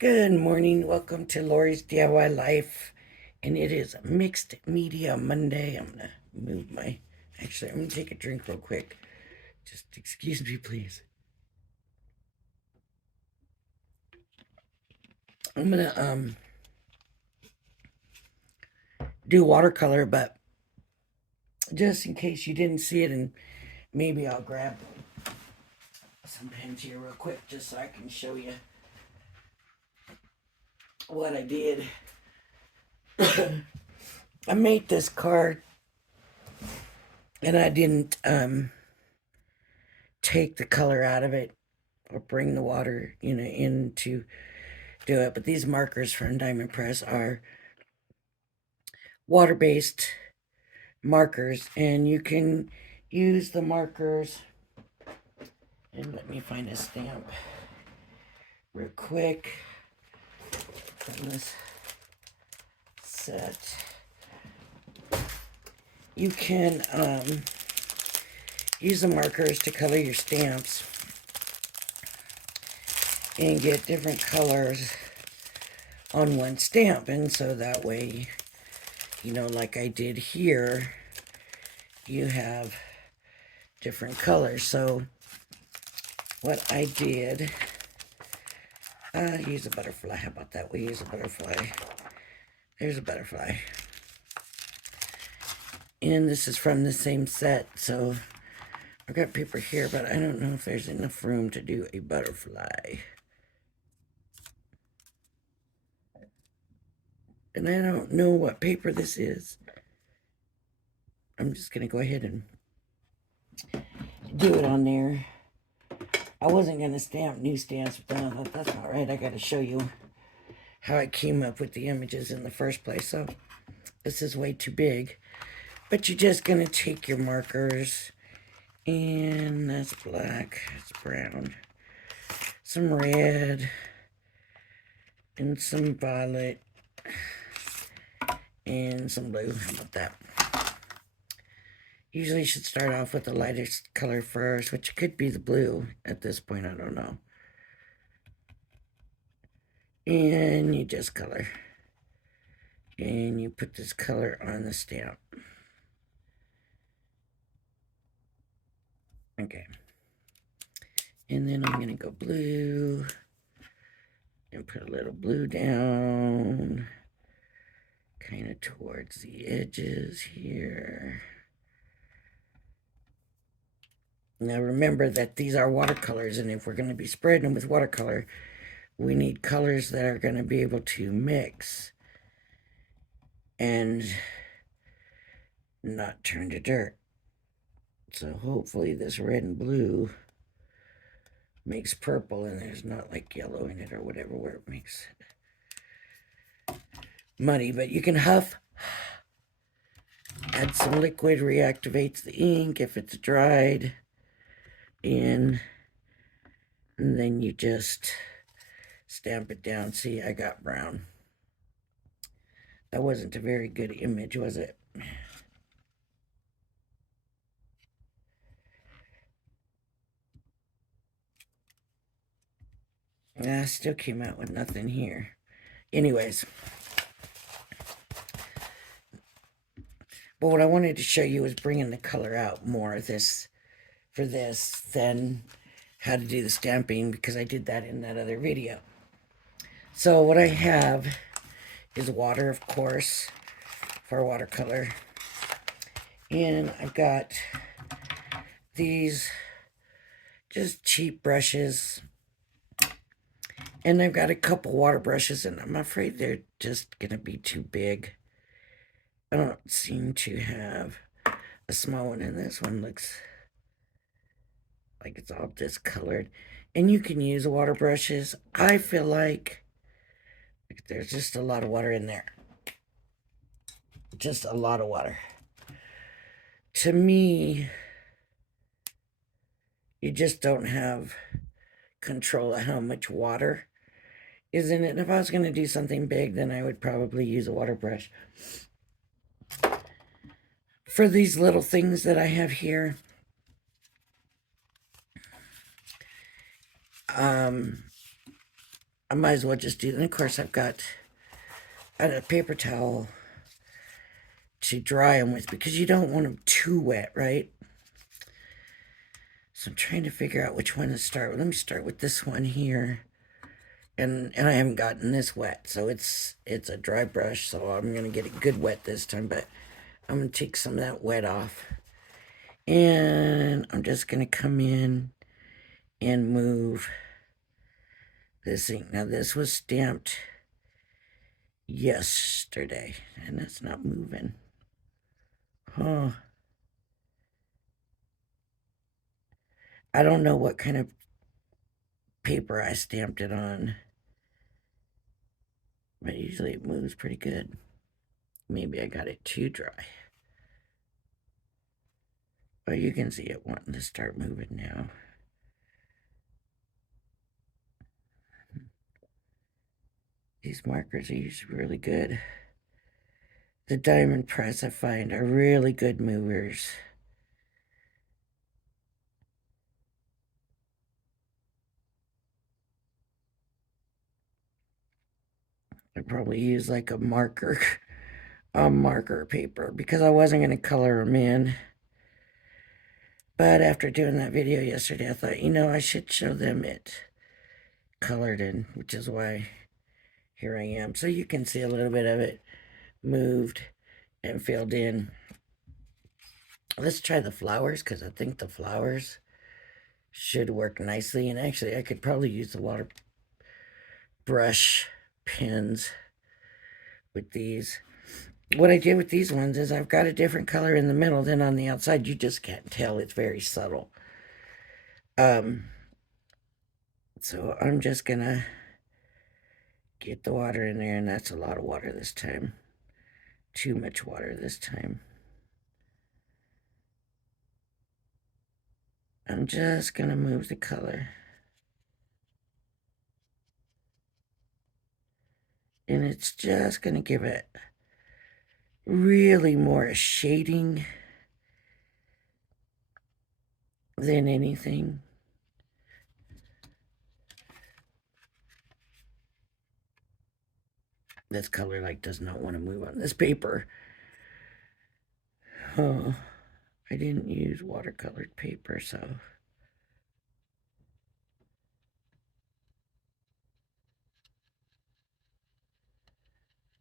Good morning. Welcome to Lori's DIY Life. And it is Mixed Media Monday. I'm going to move my. Actually, I'm going to take a drink real quick. Just excuse me, please. I'm going to do watercolor, but just in case you didn't see it, and maybe I'll grab some pens here real quick just so I can show you what I did. I made this card and I didn't take the color out of it or bring the water, in to do it. But these markers from Diamond Press are water-based markers, and you can use the markers. And let me find a stamp real quick from this set. You can use the markers to color your stamps and get different colors on one stamp. And so that way, like I did here, you have different colors. So what I did, use a butterfly. How about that? We use a butterfly. There's a butterfly. And this is from the same set. So I've got paper here, but I don't know if there's enough room to do a butterfly. And I don't know what paper this is. I'm just going to go ahead and do it on there. I wasn't going to stamp new stamps, but then I thought, that's not right. I got to show you how I came up with the images in the first place. So this is way too big. But you're just going to take your markers, and that's black, that's brown, some red, and some violet, and some blue. How about that? Usually you should start off with the lightest color first, which could be the blue at this point, I don't know. And you just color. And you put this color on the stamp. Okay. And then I'm going to go blue. And put a little blue down. Kind of towards the edges here. Now remember that these are watercolors, and if we're going to be spreading them with watercolor, we need colors that are going to be able to mix and not turn to dirt. So hopefully this red and blue makes purple, and there's not like yellow in it or whatever where it makes it muddy. But you can huff, add some liquid, reactivates the ink if it's dried, and then you just stamp it down. See, I got brown. That wasn't a very good image, was it? I still came out with nothing here. Anyways. But what I wanted to show you is bringing the color out more for this than how to do the stamping, because I did that in that other video. So what I have is water, of course, for watercolor. And I've got these just cheap brushes. And I've got a couple water brushes, and I'm afraid they're just going to be too big. I don't seem to have a small one, and this one looks like it's all discolored. And you can use water brushes. I feel like there's just a lot of water in there. Just a lot of water. To me, you just don't have control of how much water is in it. And if I was going to do something big, then I would probably use a water brush. For these little things that I have here, I might as well just do it. And of course, I had a paper towel to dry them with because you don't want them too wet, right? So I'm trying to figure out which one to start with. Let me start with this one here. And I haven't gotten this wet, so it's a dry brush, so I'm gonna get it good wet this time, but I'm gonna take some of that wet off. And I'm just gonna come in and move this ink. Now this was stamped yesterday, and it's not moving. Huh. I don't know what kind of paper I stamped it on, but usually it moves pretty good. Maybe I got it too dry. But you can see it wanting to start moving now. These markers are usually really good. The diamond press, I find, are really good movers. I probably use like a marker, a marker paper, because I wasn't going to color them in. But after doing that video yesterday, I thought, I should show them it colored in, which is why here I am. So you can see a little bit of it moved and filled in. Let's try the flowers, because I think the flowers should work nicely. And actually, I could probably use the water brush pens with these. What I did with these ones is I've got a different color in the middle than on the outside. You just can't tell. It's very subtle. So I'm just gonna get the water in there, and that's a lot of water this time. Too much water this time. I'm just gonna move the color. And it's just gonna give it really more a shading than anything. This color like does not want to move on this paper. Oh, I didn't use watercolored paper, so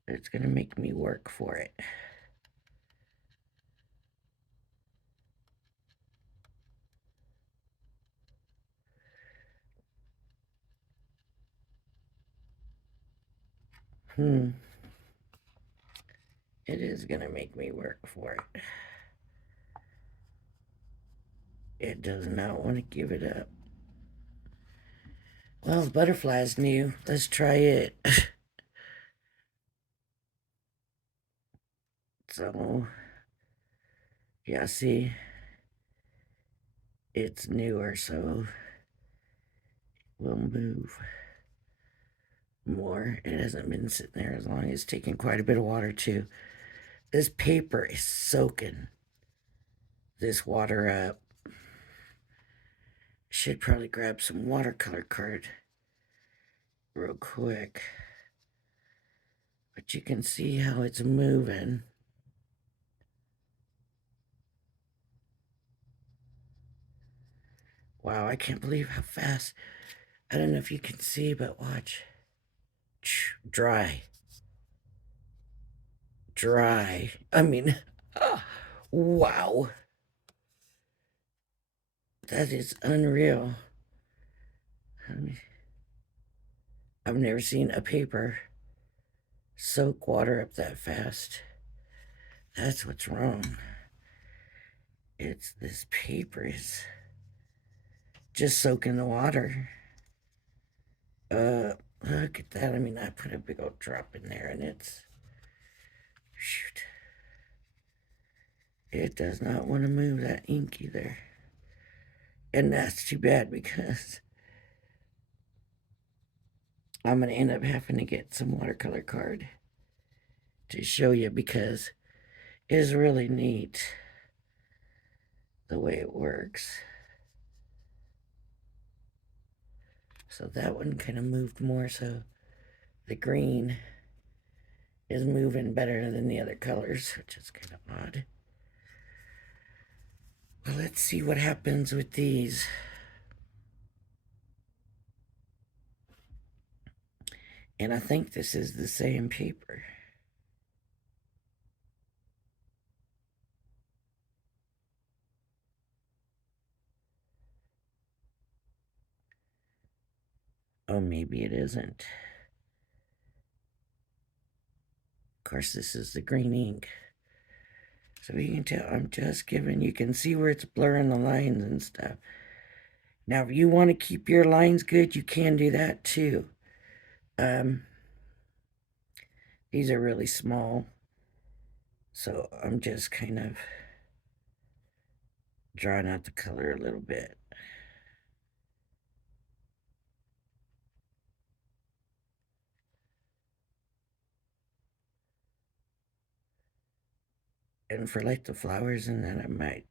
it's gonna make me work for it. It is gonna make me work for it. It does not want to give it up. Well, the butterfly's new. Let's try it. So, yeah, see, it's newer, so we'll move more. It hasn't been sitting there as long. It's taking quite a bit of water, too. This paper is soaking this water up. Should probably grab some watercolor card real quick. But you can see how it's moving. Wow, I can't believe how fast. I don't know if you can see, but watch. Dry. Dry. I mean, wow. That is unreal. I've never seen a paper soak water up that fast. That's what's wrong. It's this paper is just soaking the water. Look at that. I mean, I put a big old drop in there and shoot. It does not want to move that ink either. And that's too bad because I'm going to end up having to get some watercolor card to show you because it is really neat the way it works. So that one kind of moved more, so the green is moving better than the other colors, which is kind of odd. Well, let's see what happens with these. And I think this is the same paper. Oh, maybe it isn't. Of course, this is the green ink. So you can tell I'm just giving, you can see where it's blurring the lines and stuff. Now, if you want to keep your lines good, you can do that too. These are really small. So I'm just kind of drawing out the color a little bit. And for like the flowers and that, I might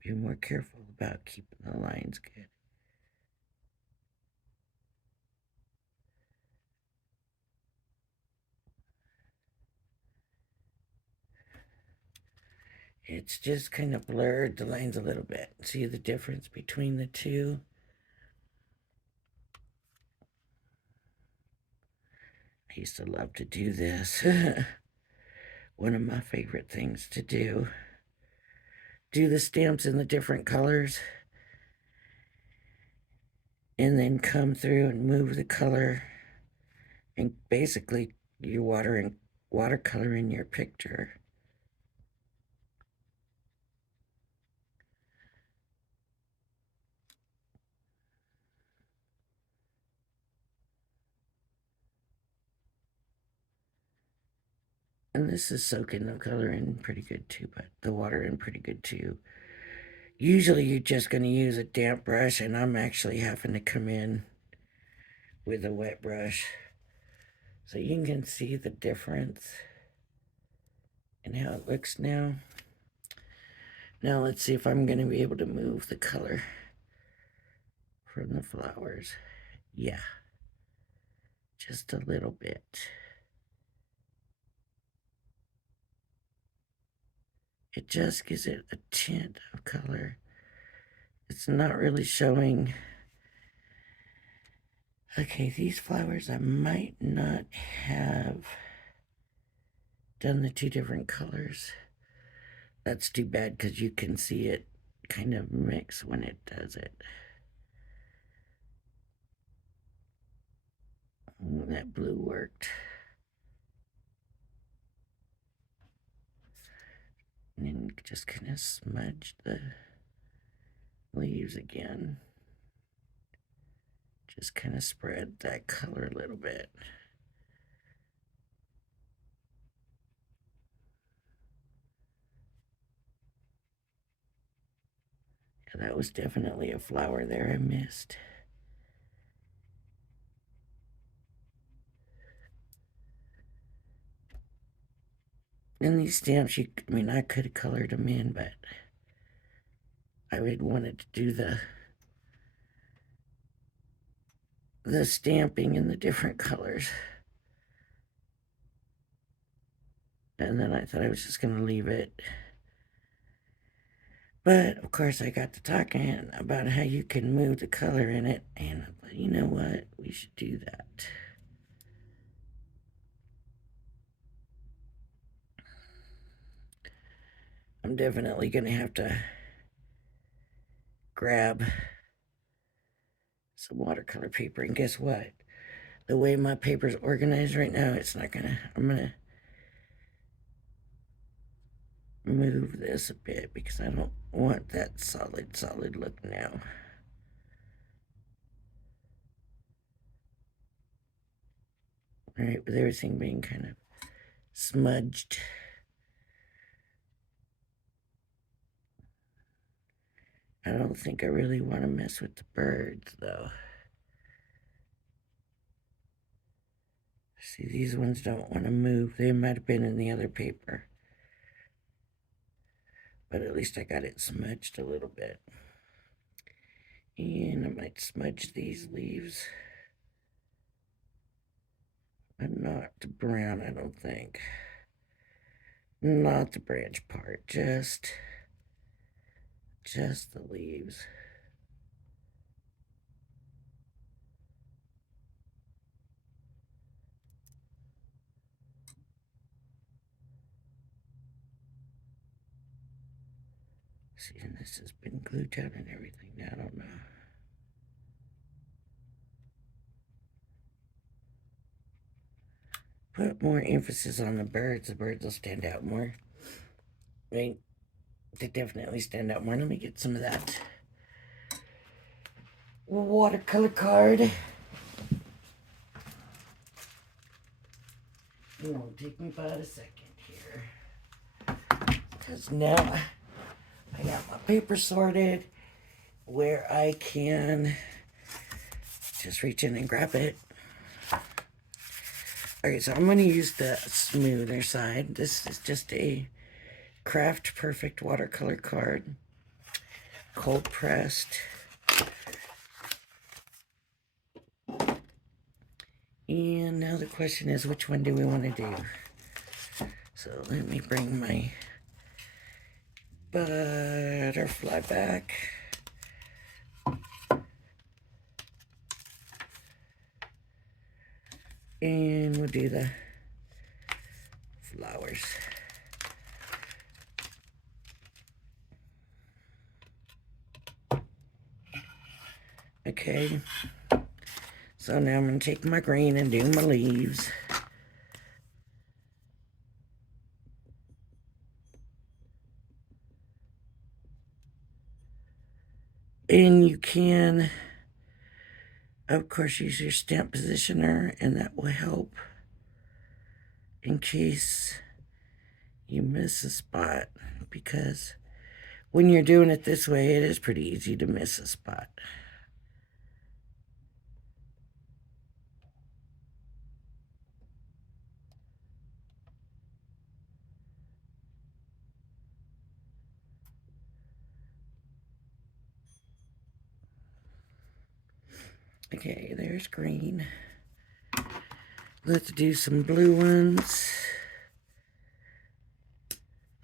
be more careful about keeping the lines good. It's just kind of blurred the lines a little bit. See the difference between the two? I used to love to do this. One of my favorite things to do. Do the stamps in the different colors and then come through and move the color and basically you watercolor in your picture. And this is soaking the color in pretty good too, but the water in pretty good too. Usually you're just going to use a damp brush, and I'm actually having to come in with a wet brush. So you can see the difference in how it looks now. Now let's see if I'm going to be able to move the color from the flowers. Yeah, just a little bit. It just gives it a tint of color. It's not really showing. Okay, these flowers I might not have done the two different colors. That's too bad because you can see it kind of mix when it does it. That blue worked. And then just kind of smudge the leaves again. Just kind of spread that color a little bit. Yeah, that was definitely a flower there I missed. And these stamps, I mean, I could have colored them in, but I would wanted to do the stamping in the different colors. And then I thought I was just going to leave it. But of course, I got to talking about how you can move the color in it, and I thought, you know what? We should do that. I'm definitely going to have to grab some watercolor paper. And guess what? The way my paper's organized right now, it's not going to, I'm going to move this a bit because I don't want that solid look now. All right, with everything being kind of smudged. I don't think I really want to mess with the birds, though. See, these ones don't want to move. They might have been in the other paper. But at least I got it smudged a little bit. And I might smudge these leaves. not the brown, I don't think. Not the branch part, just the leaves. See, and this has been glued down and everything. I don't know. Put more emphasis on the birds. The birds will stand out more. Right? They definitely stand out more. Let me get some of that watercolor card. It won't take me about a second here. Because now I got my paper sorted where I can just reach in and grab it. Okay, so I'm going to use the smoother side. This is just a Craft Perfect watercolor card, cold pressed. And now the question is, which one do we want to do? So let me bring my butterfly back. And we'll do the flowers. Okay, so now I'm going to take my green and do my leaves. And you can, of course, use your stamp positioner, and that will help in case you miss a spot, because when you're doing it this way, it is pretty easy to miss a spot. Okay, there's green. Let's do some blue ones.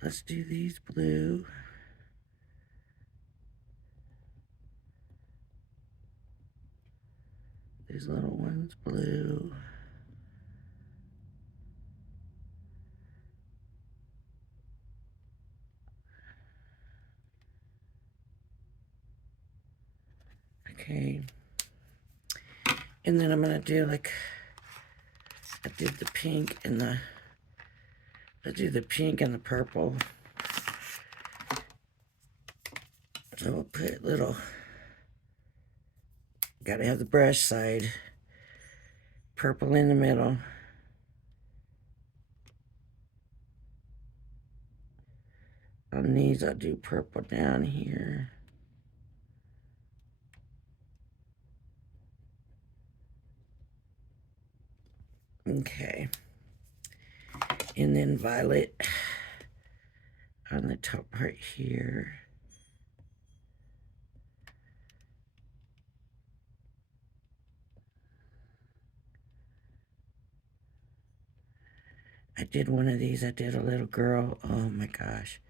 Let's do these blue. These little ones blue. Okay. And then I'm going to do like, I did the pink and the, I do the pink and the purple. So we'll put little, gotta have the brush side, purple in the middle. On these, I'll do purple down here. Okay. And then violet on the top part here. I did one of these. I did a little girl. Oh my gosh.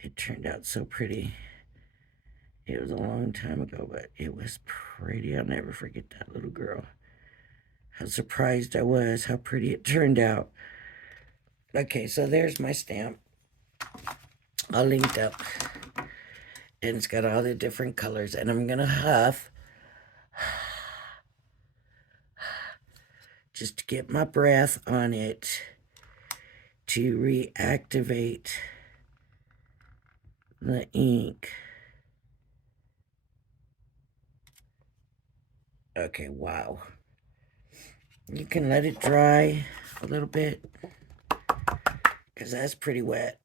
It turned out so pretty. It was a long time ago, but it was pretty. I'll never forget that little girl. How surprised I was how pretty it turned out. Okay, so there's my stamp. All linked up. And it's got all the different colors. And I'm going to huff just to get my breath on it to reactivate the ink. Okay, wow. You can let it dry a little bit because that's pretty wet.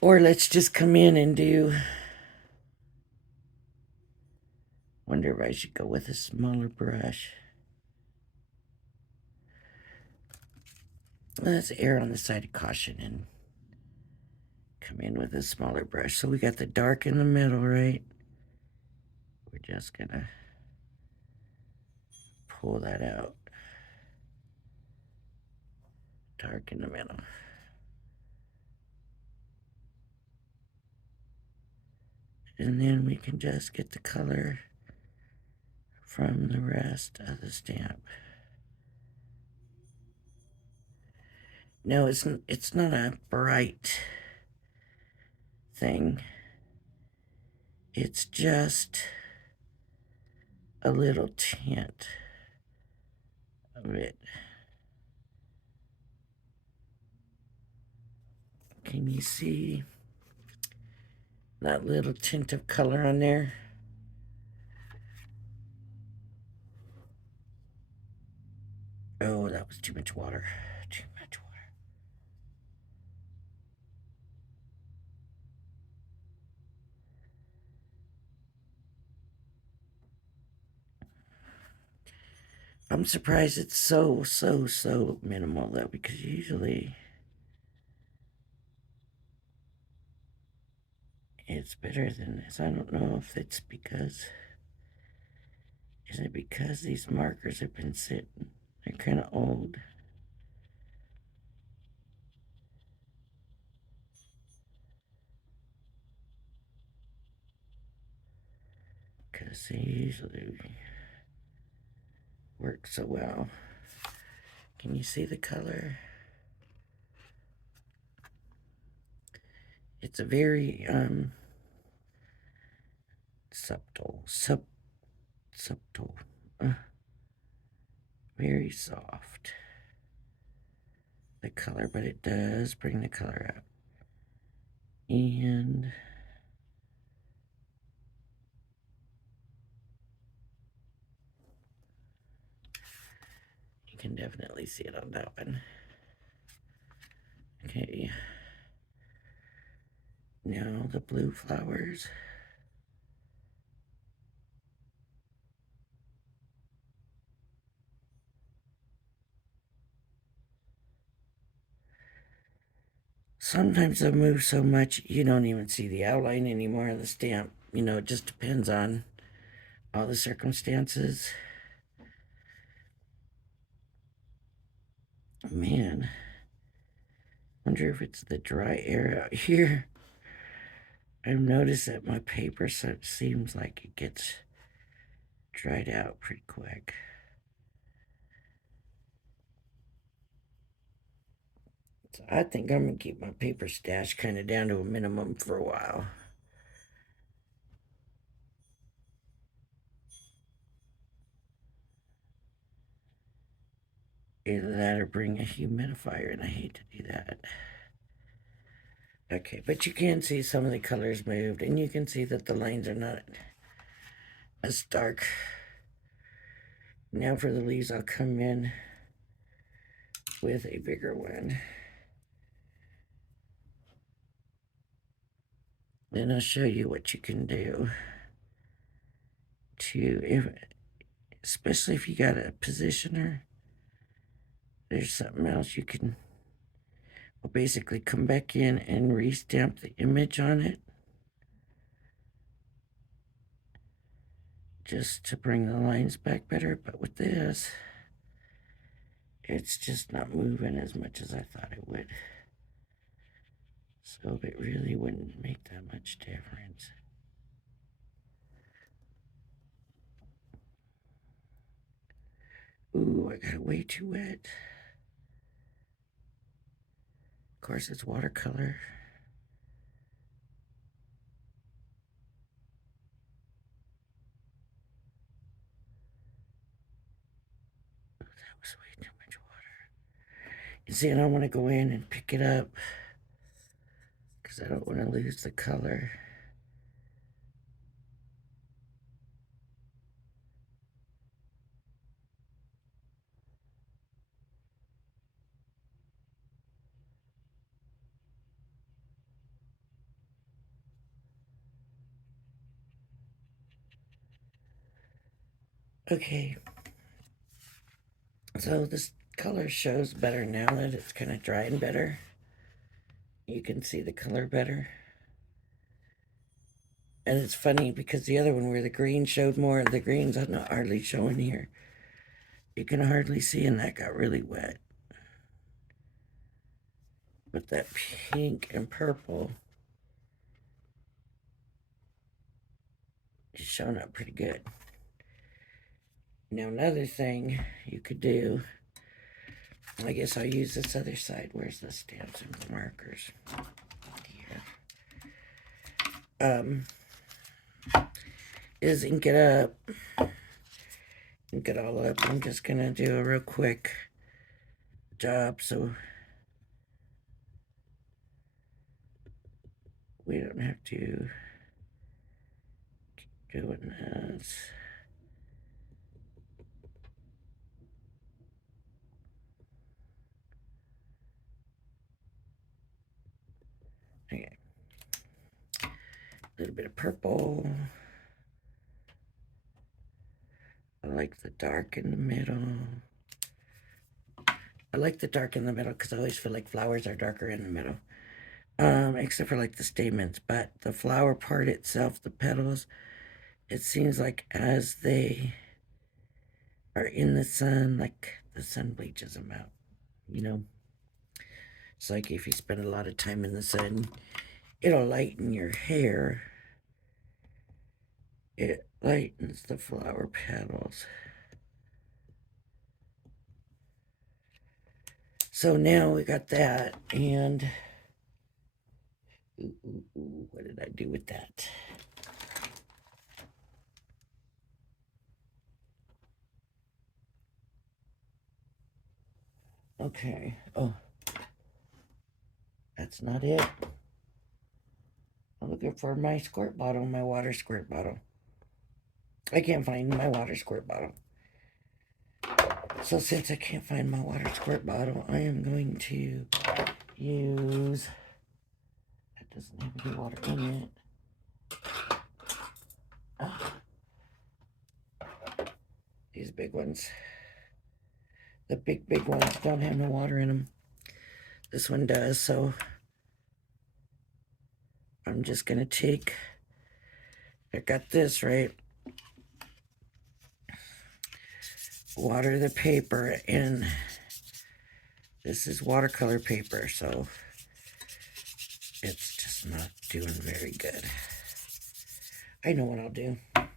Or let's just come in and do, wonder if I should go with a smaller brush. Let's err on the side of caution and come in with a smaller brush. So we got the dark in the middle, right? We're just gonna pull that out. Dark in the middle. And then we can just get the color from the rest of the stamp. No, it's not a bright thing. It's just a little tint of it. Can you see that little tint of color on there? Oh, that was too much water. Too much water. I'm surprised it's so minimal though, because usually it's better than this. I don't know if it's because, is it because these markers have been sitting? They're kind of old. Because they usually work so well. Can you see the color? It's a very subtle, uh, very soft, the color, but it does bring the color out. And you can definitely see it on that one. Okay, now the blue flowers. Sometimes they'll move so much you don't even see the outline anymore of the stamp. You know, it just depends on all the circumstances. Man, wonder if it's the dry air out here. I've noticed that my paper seems like it gets dried out pretty quick. So I think I'm gonna keep my paper stash kind of down to a minimum for a while. Either that or bring a humidifier, and I hate to do that. Okay, but you can see some of the colors moved, and you can see that the lines are not as dark. Now for the leaves, I'll come in with a bigger one. Then I'll show you what you can do to, especially if you got a positioner, there's something else you can, well, basically come back in and restamp the image on it, just to bring the lines back better. But with this, it's just not moving as much as I thought it would. So it really wouldn't make that much difference. Ooh, I got it way too wet. Of course, it's watercolor. That was way too much water. You see, I don't want to go in and pick it up because I don't want to lose the color. Okay, so this color shows better now that it's kind of drying better. You can see the color better. And it's funny because the other one where the green showed more, the green's not hardly showing here. You can hardly see, and that got really wet. But that pink and purple is showing up pretty good. Now another thing you could do, I guess I'll use this other side. Where's the stamps and markers? Here. Is ink it up. Ink it all up. I'm just gonna do a real quick job so we don't have to keep doing this. Okay. A little bit of purple. I like the dark in the middle. I like the dark in the middle because I always feel like flowers are darker in the middle. Except for like the stamens, but the flower part itself, the petals, it seems like as they are in the sun, like the sun bleaches them out, you know? It's like if you spend a lot of time in the sun, it'll lighten your hair. It lightens the flower petals. So now we got that, and what did I do with that? Okay. Oh, that's not it. I'm looking for my squirt bottle, my water squirt bottle. I can't find my water squirt bottle. So since I can't find my water squirt bottle, I am going to use, that doesn't have any water in it. These big ones. The big ones don't have no water in them. This one does, so I'm just going to take, I got this, right? Water the paper, and this is watercolor paper, so it's just not doing very good. I know what I'll do. Where's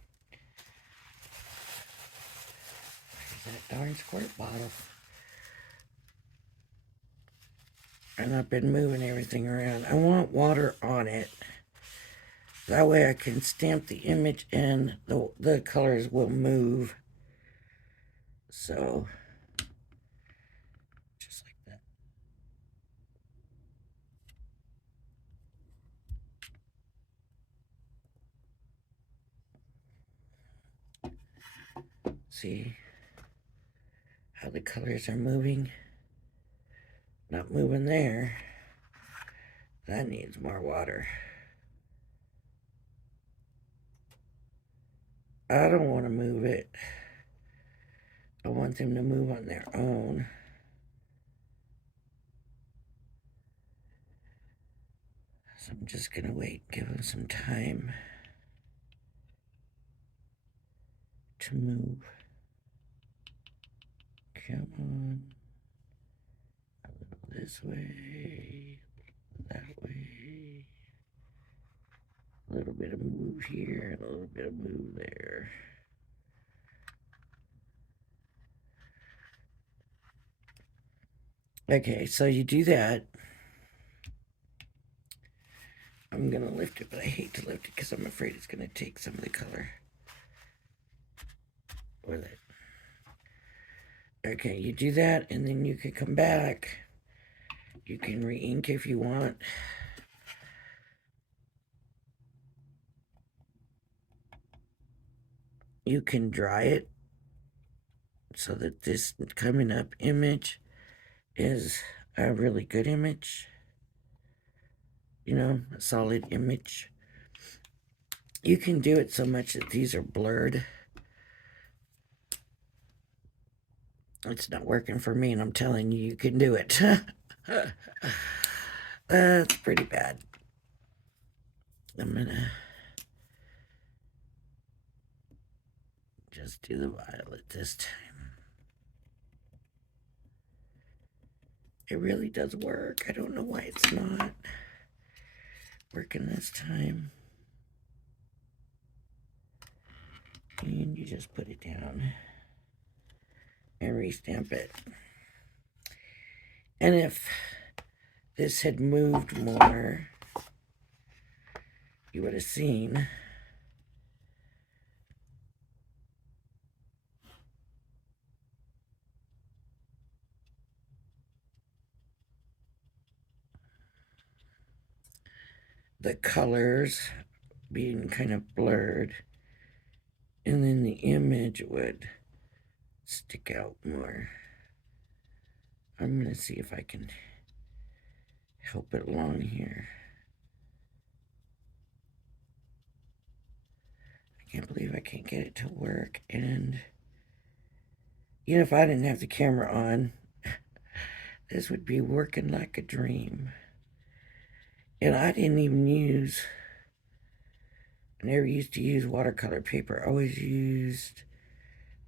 that darn squirt bottle? And I've been moving everything around. I want water on it. That way I can stamp the image and the colors will move. So, just like that. See how the colors are moving? Not moving there. That needs more water. I don't want to move it. I want them to move on their own. So I'm just going to wait, give them some time to move. Come on. A little this way, that way. A little bit of move here, and a little bit of move there. Okay, so you do that. I'm going to lift it, but I hate to lift it because I'm afraid it's going to take some of the color with it. Okay, you do that, and then you can come back. You can re-ink if you want. You can dry it so that this coming up image is a really good image. You know, a solid image. You can do it so much that these are blurred. It's not working for me, and I'm telling you, you can do it. That's pretty bad. I'm gonna just do the violet this time. It really does work. I don't know why it's not working this time. And you just put it down and restamp it. And if this had moved more, you would have seen the colors being kind of blurred, and then the image would stick out more. I'm going to see if I can help it along here. I can't believe I can't get it to work. And even if I didn't have the camera on, this would be working like a dream. And I didn't even use, I never used to use watercolor paper. I always used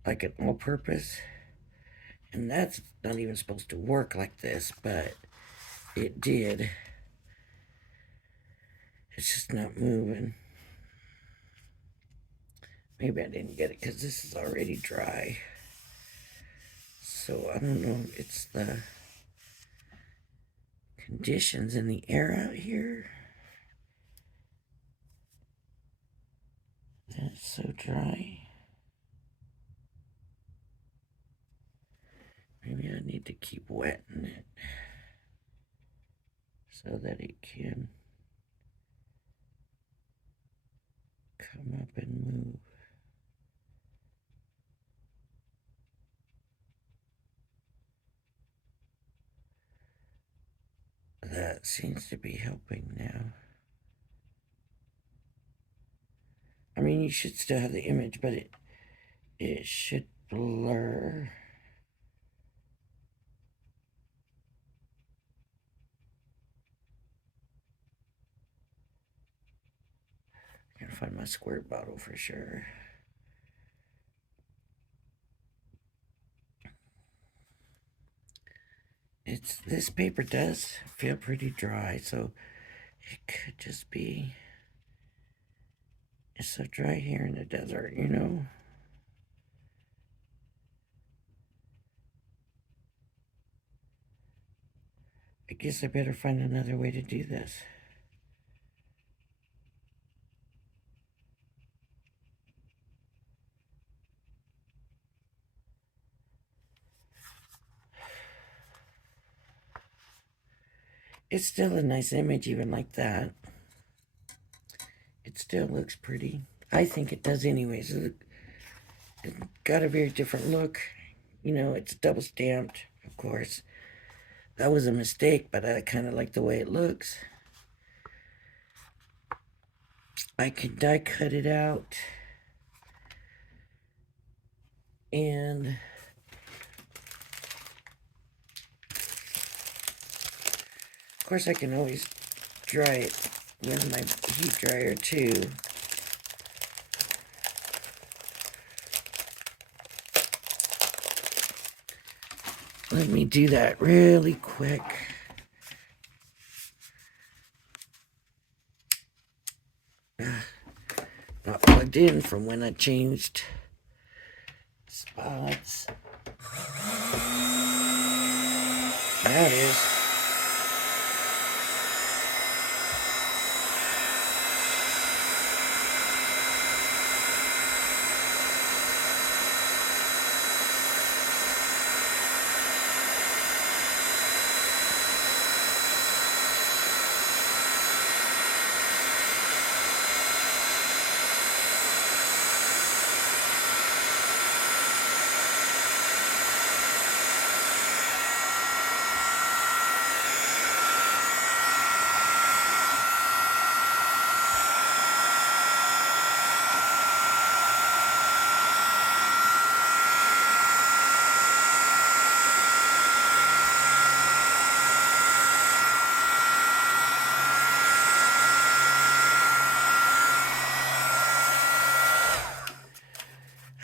like an all-purpose. And that's not even supposed to work like this, but it did. It's just not moving. Maybe I didn't get it because this is already dry. So I don't know. It's the conditions in the air out here. It's so dry. Maybe I need to keep wetting it so that it can come up and move. That seems to be helping now. I mean, you should still have the image, but it should blur. I gotta find my squirt bottle for sure. This paper does feel pretty dry, so it could just be, it's so dry here in the desert, you know. I guess I better find another way to do this. It's still a nice image even like that. It still looks pretty. I think it does anyways. It got a very different look. You know, it's double stamped, of course. That was a mistake, but I kind of like the way it looks. I could die cut it out. And of course I can always dry it with my heat dryer too. Let me do that really quick. Not plugged in from when I changed spots. That is.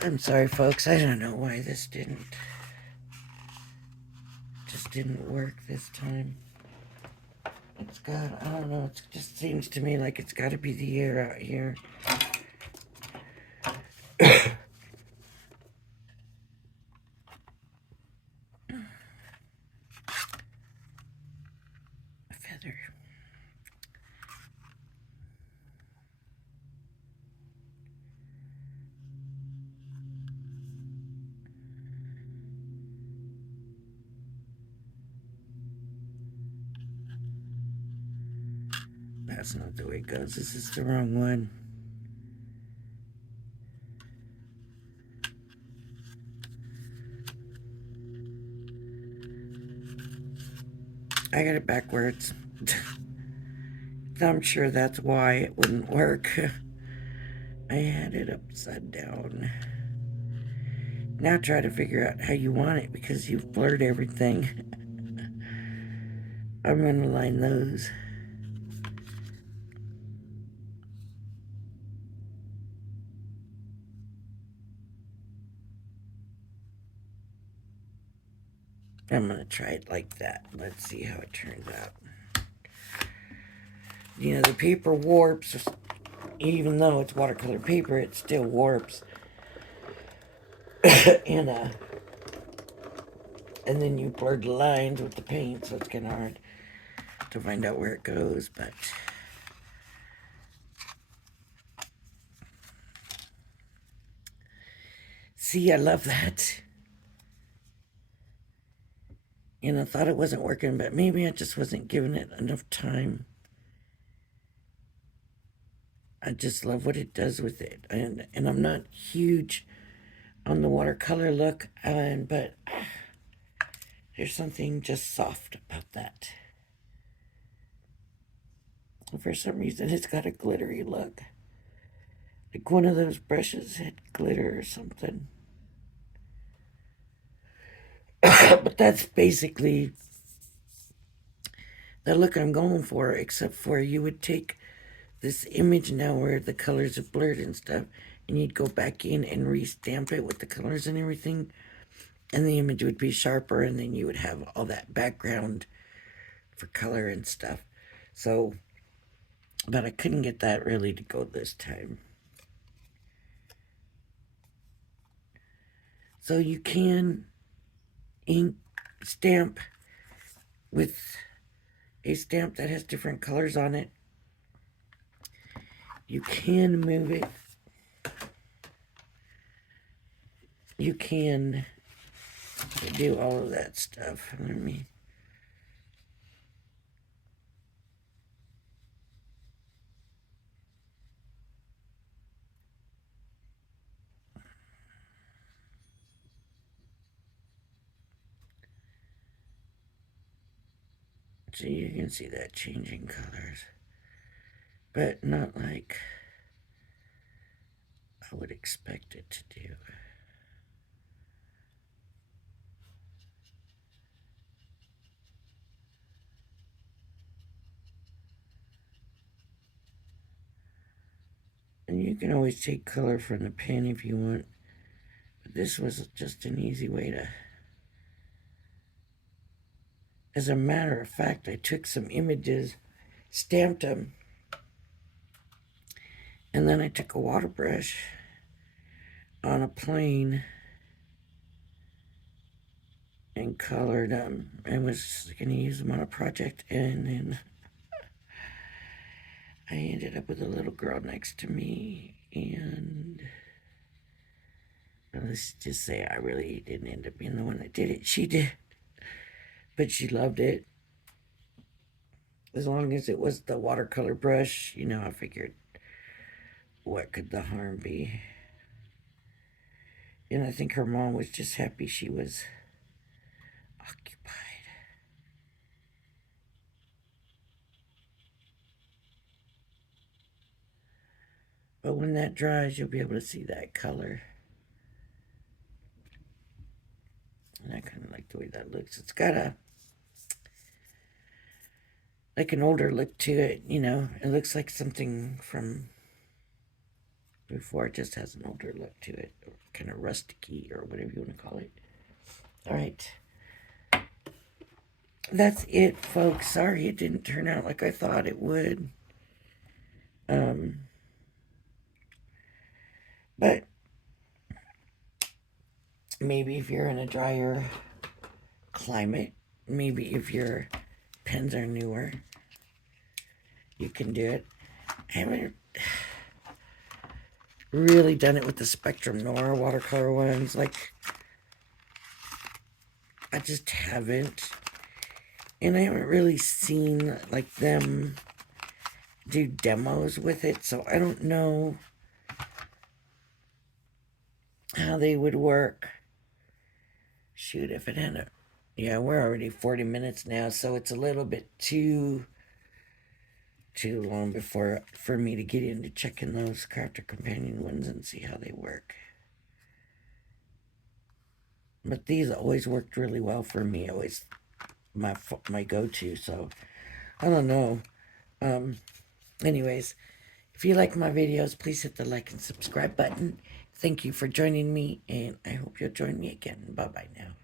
I'm sorry, folks. I don't know why this didn't just didn't work this time. It's got, I don't know, it just seems to me like it's got to be the air out here. A feather. That's not the way it goes. This is the wrong one. I got it backwards. I'm sure that's why it wouldn't work. I had it upside down. Now try to figure out how you want it because you've blurred everything. I'm going to line those. I'm going to try it like that. Let's see how it turns out. You know, the paper warps. Even though it's watercolor paper, it still warps. and then you blur the lines with the paint, so it's kind of hard to find out where it goes, but see, I love that. And I thought it wasn't working, but maybe I just wasn't giving it enough time. I just love what it does with it. And I'm not huge on the watercolor look, but there's something just soft about that. For some reason, it's got a glittery look. Like one of those brushes had glitter or something. But that's basically the look I'm going for, except for you would take this image now where the colors are blurred and stuff, and you'd go back in and re-stamp it with the colors and everything, and the image would be sharper, and then you would have all that background for color and stuff. So, but I couldn't get that really to go this time. So you can ink stamp with a stamp that has different colors on it. You can move it. You can do all of that stuff. Let me. So you can see that changing colors, but not like I would expect it to do. And you can always take color from the pen if you want, but this was just an easy way to. As a matter of fact, I took some images, stamped them, and then I took a water brush on a plane and colored them and was going to use them on a project, and then I ended up with a little girl next to me, and let's just say I really didn't end up being the one that did it. She did, but she loved it. As long as it was the watercolor brush, you know, I figured, what could the harm be? And I think her mom was just happy she was occupied. But when that dries, you'll be able to see that color. And I kind of like the way that looks. It's got a, like an older look to it, you know. It looks like something from before. It just has an older look to it, or kind of rusticy or whatever you want to call it. All right. that's it, folks. Sorry it didn't turn out like I thought it would. But maybe if you're in a drier climate, maybe if your pens are newer, you can do it. I haven't really done it with the Spectrum Noir watercolor ones. Like, I just haven't. And I haven't really seen, like, them do demos with it, so I don't know how they would work. Shoot, if it had a... Yeah, we're already 40 minutes now, so it's a little bit too long before for me to get into checking those Crafter Companion ones and see how they work. But these always worked really well for me. Always my go-to. So I don't know. Anyways, if you like my videos, please hit the like and subscribe button. Thank you for joining me, and I hope you'll join me again. Bye bye now.